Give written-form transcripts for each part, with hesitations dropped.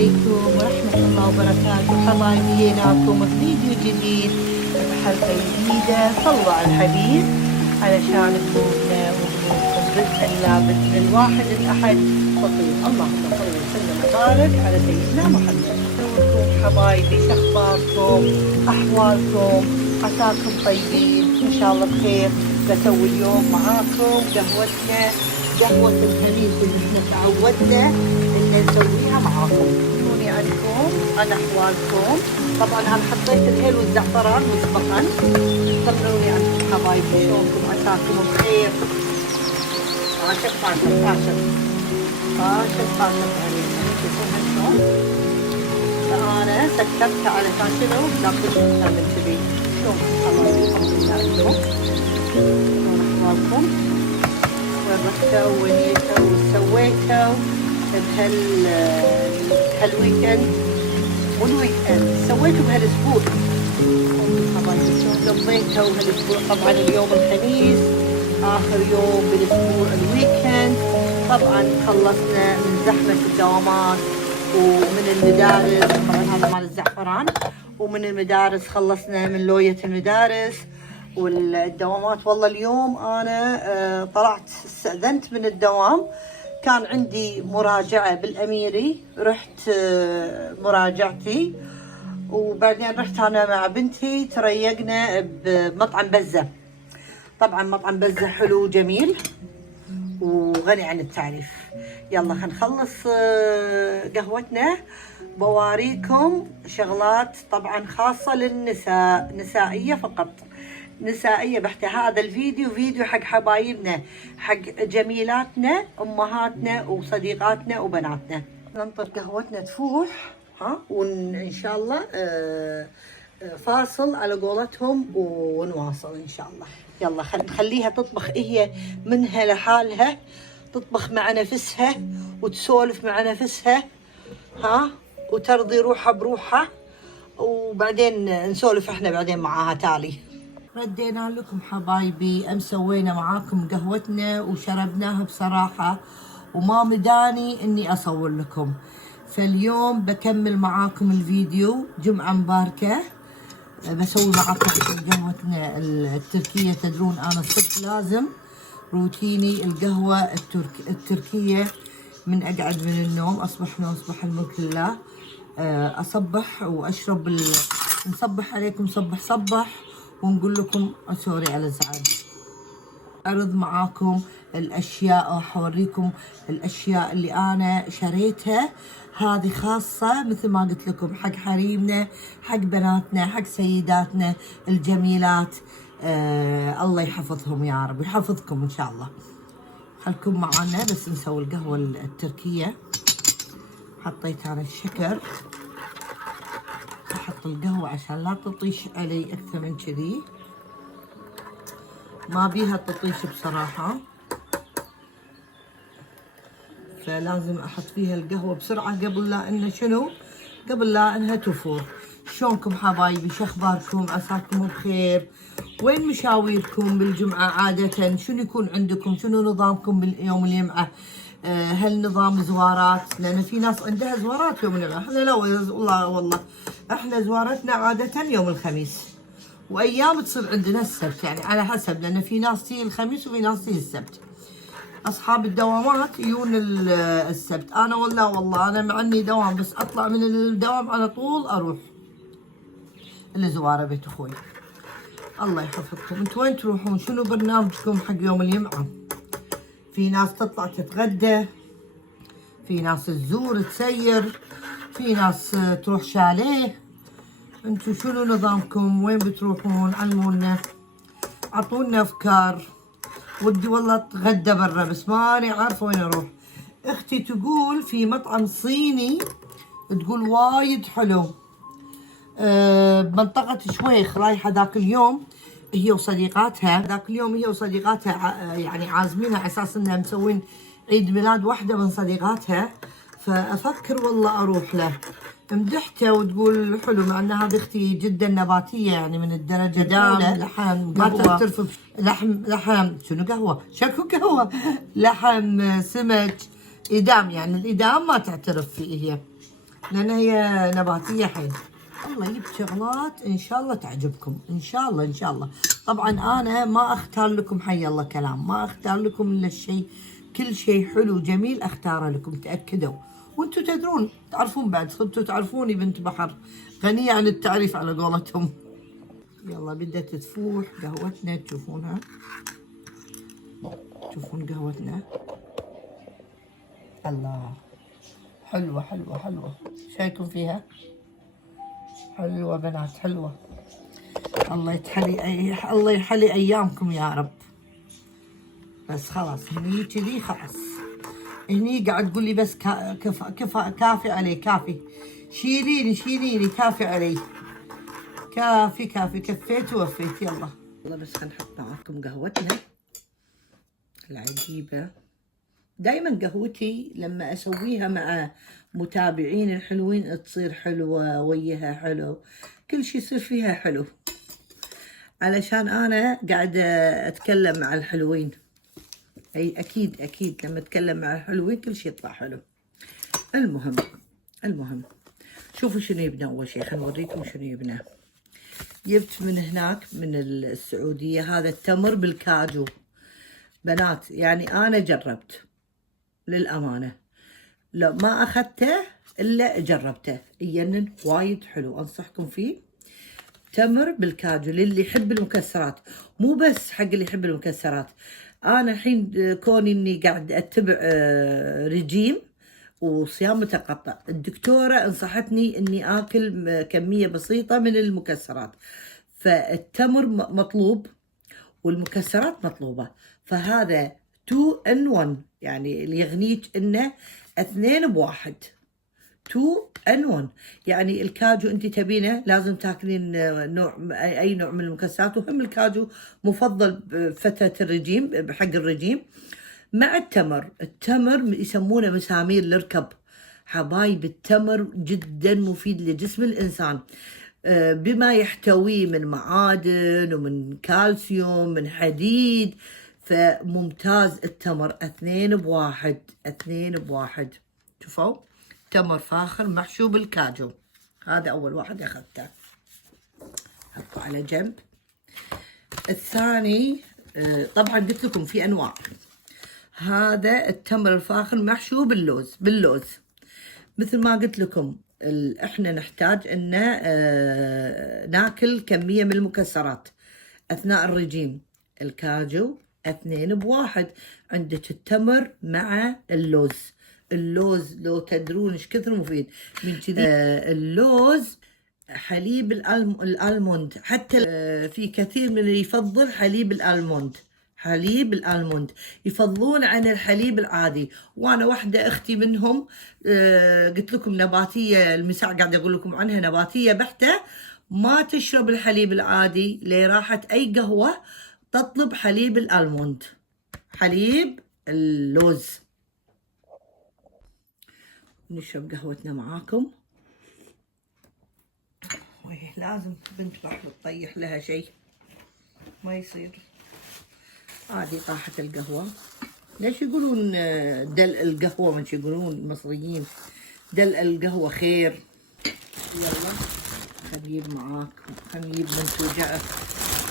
عليكم ورحمة الله وبركاته حبايبي، جيناكم بفيديو جديد بحلقة جديدة. صلوا على الحبيب علشان قلوبنا وقلوبكم بإذن الله بإذن الواحد الأحد فطير. اللهم صل وسلم وبارك على سيدنا محمد. شلونكم حبايبي؟ شخباركم؟ أحوالكم؟ عساكم طيبين إن شاء الله بخير. بسوي اليوم معاكم قهوتنا، قهوة الخميس اللي احنا تعودنا ان نسويها معاكم. شلوني عنكم؟ عن احوالكم؟ طبعا انا حطيت الهيل والزعفران مسبقا. طمنوني عنكم حبايبي، شلونكم؟ عساكم بخير. عاشق علينا. شوفوها شلون؟ فانا سكرتها علشان شنو؟ ناخذ اكثر من كذي. شلونكم حبايبي؟ طمنوني عنكم. شلون احوالكم؟ رحتوا ونيتوا وسويتوا بهالويكند والويكند سويتوا بهالاسبوع. حبايبي شلون قضيتوا هالاسبوع؟ طبعا اليوم الخميس اخر يوم بالاسبوع الويكند. طبعا خلصنا من زحمة الدوامات ومن المدارس، طبعا هذا مال الزعفران، ومن المدارس خلصنا من لوية المدارس والدوامات. والله اليوم انا طلعت استأذنت من الدوام، كان عندي مراجعة بالأميري، رحت مراجعتي وبعدين رحت انا مع بنتي تريقنا بمطعم بزة. طبعا مطعم بزة حلو جميل وغني عن التعريف. يلا هنخلص قهوتنا، بواريكم شغلات طبعا خاصة للنساء، نسائية فقط، نسائية بحتة. هذا الفيديو فيديو حق حبايبنا، حق جميلاتنا، أمهاتنا وصديقاتنا وبناتنا. ننطر قهوتنا تفوح وإن شاء الله فاصل على قولتهم ونواصل إن شاء الله. يلا نخليها تطبخ هي منها لحالها، تطبخ مع نفسها وتسولف مع نفسها وترضي روحها بروحها، وبعدين نسولف احنا بعدين معاها تالي. ردينا لكم حبايبي، سوينا معاكم قهوتنا وشربناها بصراحة، وما مداني اني اصور لكم. فاليوم بكمل معاكم الفيديو. جمعة مباركة. بسوي معاكم قهوتنا التركية. تدرون انا الصبح لازم روتيني القهوة التركية من اقعد من النوم، اصبحنا واصبح الملك لله. اصبح واشرب نصبح عليكم صبح ونقول لكم سوري على الازعاج. أعرض معاكم الأشياء، حوريكم الأشياء اللي أنا شريتها. هذه خاصة مثل ما قلت لكم حق حريمنا، حق بناتنا، حق سيداتنا الجميلات. الله يحفظهم يا رب، ويحفظكم إن شاء الله. خلكم معنا بس نسوي القهوة التركية. حطيت أنا الشكر، احط القهوة عشان لا تطيش علي اكثر من كذي، ما بيها تطيش بصراحة، فلازم احط فيها القهوة بسرعة قبل لا انه شنو، قبل لا انها تفور. شلونكم حبايبي؟ شخباركم؟ عساكم بخير. وين مشاويركم بالجمعة عادة؟ شنو يكون عندكم؟ شنو نظامكم باليوم الجمعة؟ هل نظام زوارات؟ لأن في ناس عندها زوارات يوم الجمعة، احنا لا والله احنا زوارتنا عادة يوم الخميس، وأيام تصير عندنا السبت، يعني على حسب، لأن في ناس تيجي الخميس وفي ناس تيجي السبت. أصحاب الدوامات يجون السبت. أنا والله أنا مع إني دوام، بس أطلع من الدوام على طول أروح الزوارة بيت أخوي. الله يحفظكم. انتوا وين تروحون؟ شنو برنامجكم حق يوم الجمعة؟ في ناس تطلع تتغدى، في ناس تزور تسير، في ناس تروح شاليه. انتو شنو نظامكم؟ وين بتروحون؟ علمونا، عطونا افكار. ودي والله اتغدى برا بس ماني عارفه وين اروح. اختي تقول في مطعم صيني، تقول وايد حلو بمنطقة شويخ. رايحة ذاك اليوم هي وصديقاتها، يعني عازمينها على اساس انها مسوين عيد ميلاد واحدة من صديقاتها، فافكر والله اروح له. مدحته وتقول حلو، مع ان هذه اختي جدا نباتية يعني من الدرجة الاولى. لحم ما تعترف لحم شنو قهوة؟ شكو قهوة؟ لحم، سمك، إدام، يعني الإدام ما تعترف فيه هي. لان هي نباتيه حيل. الله جبت شغلات ان شاء الله تعجبكم، ان شاء الله ان شاء الله. طبعا انا ما اختار لكم حي الله كلام، ما اختار لكم الا الشيء، كل شيء حلو جميل اختاره لكم، تاكدوا. وانتم تدرون، تعرفون بعد، انتم تعرفوني بنت بحر غنيه عن التعريف على قولتهم. يلا بدت تفوح قهوتنا، تشوفونها، تشوفون قهوتنا. الله، حلوة حلوة حلوة، شايكم فيها؟ حلوة بنات، حلوة. الله الله يحلي أيامكم يا رب. بس خلاص هني كذي خلاص، هني قاعد تقول لي بس كافي علي، كافي، شيليني شيليني، كافي علي، كافي كافي، كفيت ووفيت. يلا والله بس هنحط معاكم قهوتنا العجيبة. دايما قهوتي لما اسويها مع متابعين الحلوين تصير حلوة، وياها حلو، كل شي يصير فيها حلو، علشان انا قاعدة اتكلم مع الحلوين. اي اكيد اكيد لما اتكلم مع الحلوين كل شي يطلع حلو. المهم شوفوا شنو يبنى. اول شي خلينا نوريكم شنو يبنى. جبت من هناك من السعودية هذا التمر بالكاجو بنات، يعني انا جربت للأمانة، لا ما أخذته إلا جربته، يجنن وايد حلو، أنصحكم فيه. تمر بالكاجو للي يحب المكسرات، مو بس حق اللي يحب المكسرات. أنا الحين كوني إني قاعد أتبع رجيم وصيام متقطع، الدكتورة انصحتني إني آكل كمية بسيطة من المكسرات، فالتمر مطلوب والمكسرات مطلوبة، فهذا 2 in 1، يعني اللي يغنيك انه 2 بواحد، 2 in 1. يعني الكاجو انت تبينه لازم تاكلين نوع، اي نوع من المكسرات، وهم الكاجو مفضل بفترة الرجيم، حق الرجيم. مع التمر يسمونه مسامير الركب حبايب. التمر جدا مفيد لجسم الانسان، بما يحتويه من معادن ومن كالسيوم من حديد، فممتاز التمر. 2 بواحد، 2 بواحد. شوفوا تمر فاخر محشو بالكاجو، هذا اول واحد اخذته، حطه على جنب. الثاني طبعا قلت لكم في انواع، هذا التمر الفاخر محشو باللوز. مثل ما قلت لكم احنا نحتاج ان ناكل كمية من المكسرات اثناء الرجيم. الكاجو 2 بواحد، عندك التمر مع اللوز لو تدرون ايش كثر مفيد من كذي. اللوز حليب الالموند، حتى في كثير من اللي يفضل حليب الالموند يفضلون عن الحليب العادي، وانا واحده اختي منهم قلت لكم نباتيه، المساء قاعده اقول لكم عنها نباتيه بحته، ما تشرب الحليب العادي، لي راحت اي قهوه تطلب حليب الالموند، حليب اللوز. نشرب قهوتنا معاكم. لازم بنت بحر تطيح لها شيء، ما يصير عادي طاحت القهوة. ليش يقولون دلق القهوة؟ من شو يقولون المصريين؟ دلق القهوة خير. يلا خلينا نجيب معاكم، خلينا نجيب من توجع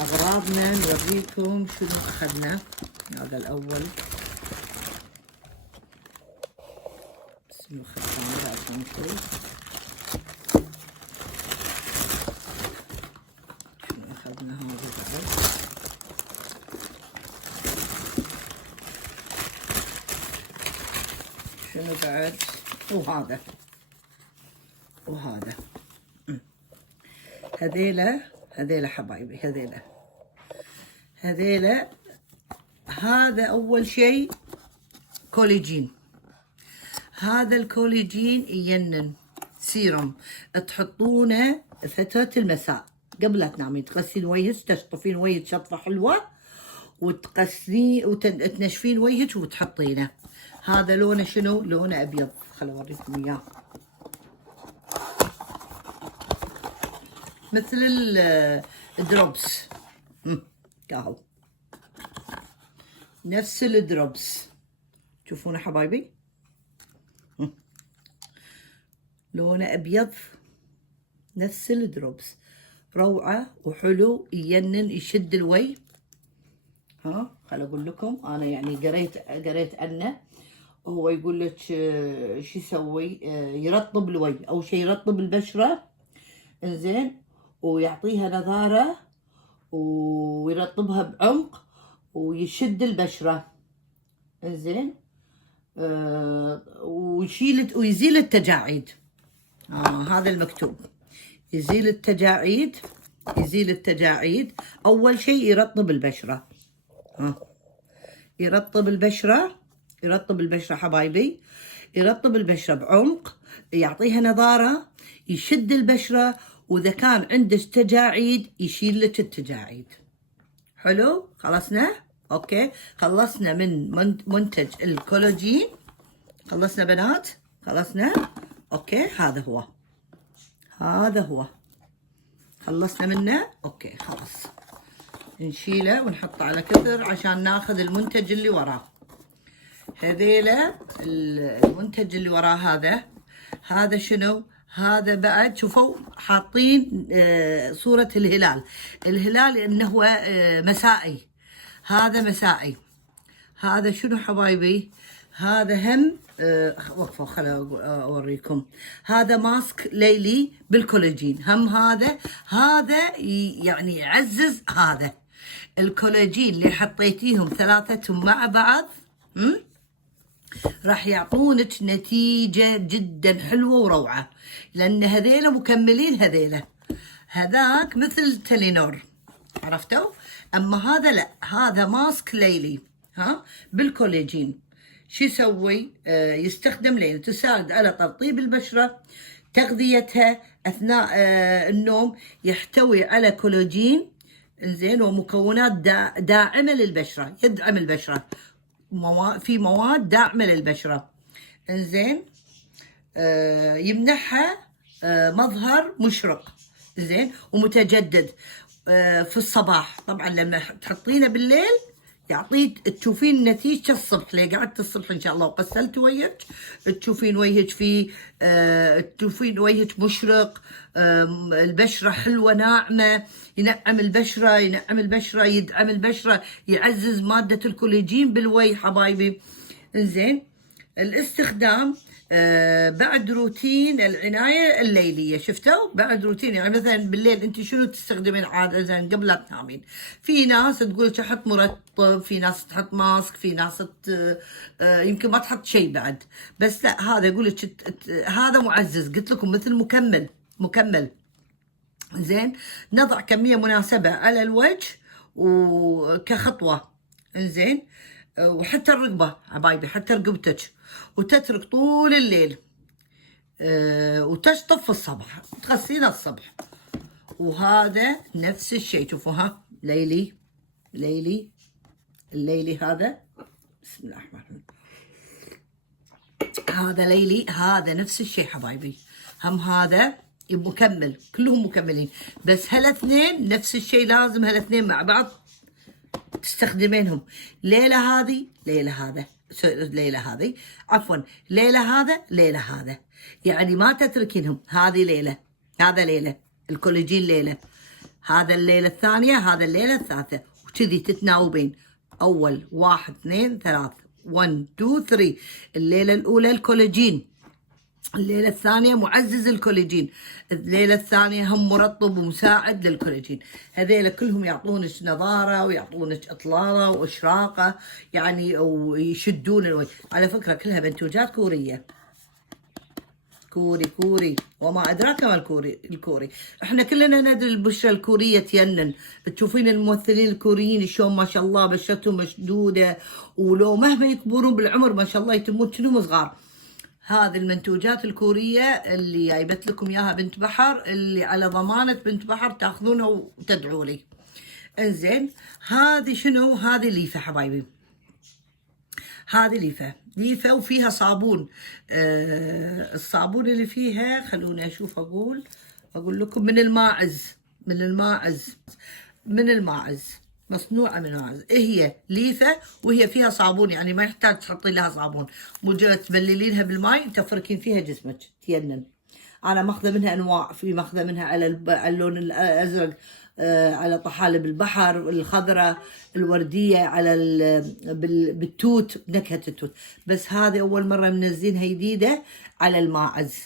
أغراضنا، نوريكم شنو أخذنا. هذا الأول، بسم الله الرحمن الرحيم. شنو أخذنا هذا بعد؟ شنو بعد؟ وهذا هذيلا حبايبي، هذيلا. هذا أول شيء كولاجين، هذا الكولاجين يجنن، سيرم تحطونه فترة المساء قبل لا تنامين، تغسلين وجهك، تشطفين وجهك شطفة حلوة، وتغسلين وتنشفين وجهك وتحطينه. هذا لونه شنو؟ لونه أبيض، خليني أوريكم إياه، مثل الدروبس، كاهو، نفس الدروبس، تشوفونه حبايبي. لونه ابيض نفس الدروبس، روعة وحلو، يجنن، يشد الوي. ها خل اقول لكم، انا يعني قريت عنه، هو يقول لك شو يسوي، يرطب الوي، اول شيء يرطب البشرة، انزين، ويعطيها نضارة، ويرطبها بعمق، ويشد البشرة، انزين، ويزيل التجاعيد. هذا المكتوب، يزيل التجاعيد، يزيل التجاعيد. اول شيء يرطب البشرة، يرطب البشرة، يرطب البشرة حبايبي، يرطب البشرة بعمق، يعطيها نضارة، يشد البشرة، واذا كان عندك تجاعيد يشيل لك التجاعيد. حلو، خلصنا. اوكي، خلصنا من منتج الكولاجين، خلصنا بنات، خلصنا. اوكي، هذا هو، هذا هو، خلصنا منه. اوكي خلاص، نشيله ونحطه على كثر عشان ناخذ المنتج اللي وراه. هذيلا المنتج اللي وراه هذا شنو؟ هذا بعد شوفوا حاطين صورة الهلال، الهلال انه هو مسائي، هذا مسائي. هذا شنو حبايبي؟ هذا هم وقفوا خليني اوريكم. هذا ماسك ليلي بالكولاجين، هم هذا يعني يعزز هذا الكولاجين اللي حطيتيهم ثلاثتهم مع بعض، راح يعطونك نتيجة جدا حلوة وروعة، لأن هذيلا مكملين، هذاك مثل تلينور، عرفتوا؟ أما هذا لا، هذا ماسك ليلي بالكولاجين. شو يسوي؟ يستخدم لأنه تساعد على ترطيب البشرة، تغذيتها أثناء النوم، يحتوي على كولاجين، زين، ومكونات داعمة للبشرة، يدعم البشرة، في مواد داعمة للبشرة، انزين، يمنحها مظهر مشرق، زين، ومتجدد في الصباح. طبعا لما تحطينه بالليل يعطيك، تشوفين نتيجة الصبح، ليه قعدت الصبح ان شاء الله وغسلت وجهك تشوفين وجهك فيه، تشوفين وجهك مشرق، البشرة حلوة ناعمة، ينعم البشرة، يدعم البشرة، يعزز مادة الكولاجين بالوجه حبايبي. انزين، الاستخدام بعد روتين العناية الليلية، شفتوا؟ بعد روتين، يعني مثلا بالليل انت شنو تستخدمين عادة قبل لا تنامين؟ في ناس تقول لك احط مرطب، في ناس تحط ماسك، في ناس يمكن ما تحط شيء بعد، بس لا، هذا يقول لك هذا معزز، قلت لكم مثل مكمل. زين، نضع كمية مناسبة على الوجه وكخطوة، انزين، وحتى الرقبة حبايبي، حتى رقبتك، وتترك طول الليل، وتشطف الصبح، تغسلينها الصبح. وهذا نفس الشيء، شوفوا ليلي الليلي هذا، بسم الله الرحمن الرحيم، هذا ليلي، هذا نفس الشيء حبايبي، هذا مكمل، كلهم مكملين، بس هالاثنين نفس الشيء، لازم هالاثنين مع بعض تستخدمينهم، ليلة هذه ليلة هذا، يعني ما تتركينهم، هذه ليلة، هذا ليلة الكولاجين، ليلة هذا، الليلة الثانية، هذا الليلة الثالثة، وكذي تتناوبين، أول 1 2 3، 1 2 3، الليلة الأولى الكولاجين، الليلة الثانية معزز الكولاجين، الليلة الثانية هم مرطب ومساعد للكولاجين. هذيلا كلهم يعطونك نضارة، ويعطونك إطلالة وإشراقة، يعني ويشدون الوجه. على فكرة كلها منتوجات كورية، كوري، وما أدراك ما الكوري. احنا كلنا ندري البشرة الكورية تينن، تشوفين الممثلين الكوريين شلون ما شاء الله بشرتهم مشدودة، ولو مهما يكبرون بالعمر ما شاء الله يتمون كأنهم صغار. هذه المنتوجات الكورية اللي جايبت لكم اياها بنت بحر، اللي على ضمانة بنت بحر تاخذونها وتدعوا لي. انزين، هذه شنو؟ هذه ليفة حبايبي، هذه ليفة وفيها صابون، الصابون اللي فيها خلوني اشوف، اقول لكم من الماعز، مصنوعة من الماعز، هي ليفة وهي فيها صابون، يعني ما يحتاج تحطين لها صابون، مجرد تبللينها بالماء تفركين فيها جسمك تينن. أنا ماخذة منها أنواع، في ماخذة منها على اللون الأزرق، على طحالب البحر الخضراء الوردية، على بالتوت، نكهة التوت. بس هذه أول مرة منزلينها جديدة على الماعز.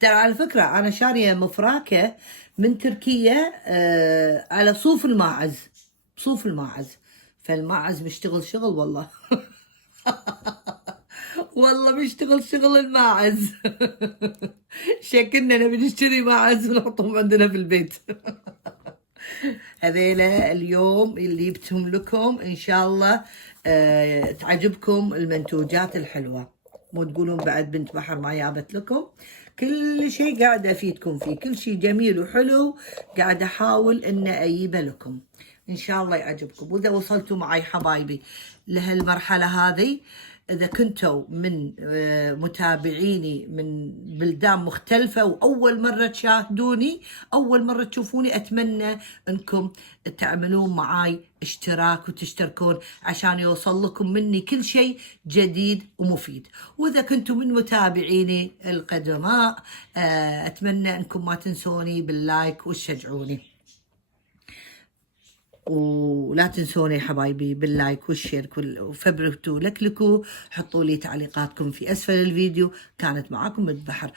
ترى على فكرة أنا شارية مفراكة من تركيا على صوف الماعز، صوف الماعز. فالماعز بيشتغل شغل والله. والله بيشتغل شغل الماعز. شكلنا نبي نشتري ماعز ونحطهم عندنا في البيت. هذيلا اليوم اللي جبتهم لكم، إن شاء الله تعجبكم المنتوجات الحلوة. مو تقولون بعد بنت بحر ما جابت لكم. كل شيء قاعدة أفيدكم فيه، كل شيء جميل وحلو قاعدة أحاول إن أجيبه لكم. إن شاء الله يعجبكم. وإذا وصلتوا معي حبايبي لهالمرحلة هذه، إذا كنتوا من متابعيني من بلدان مختلفة وأول مرة تشاهدوني، أول مرة تشوفوني، أتمنى أنكم تعملون معاي اشتراك وتشتركون عشان يوصل لكم مني كل شيء جديد ومفيد. وإذا كنتم من متابعيني القدماء، أتمنى أنكم ما تنسوني باللايك وتشجعوني. ولا تنسوني حبايبي باللايك والشير، وفبرتوا لكلكوا، حطوا لي تعليقاتكم في أسفل الفيديو. كانت معاكم بنت بحر.